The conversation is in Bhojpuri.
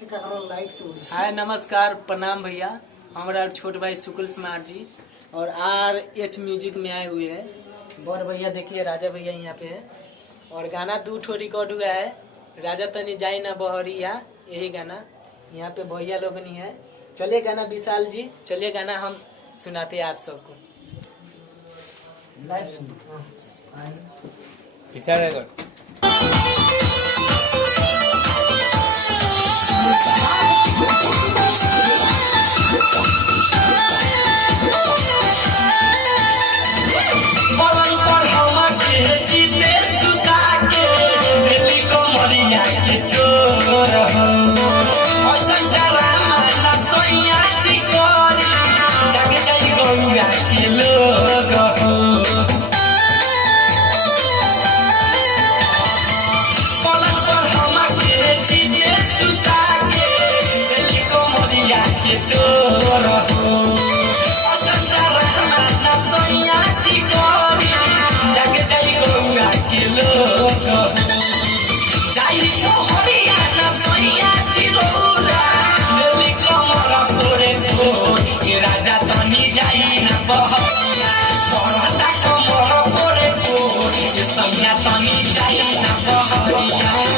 हाय नमस्कार प्रणाम भैया। हमारा छोट भाई शुक्ल स्मार्ट जी और RH म्यूजिक में आए हुए हैं। बड़ भैया देखिए राजा भैया यहाँ पे है और गाना 2 ठो रिकॉर्ड हुआ है। राजा तनी जाई ना बहरिया, यही गाना यहाँ पे भैया लोग नहीं है। चलिए गाना विशाल जी, चलिए गाना हम सुनाते हैं आप सबको लाइव विचार राजा तनी जाई ना बहरिया तनी जाई ना बहरिया।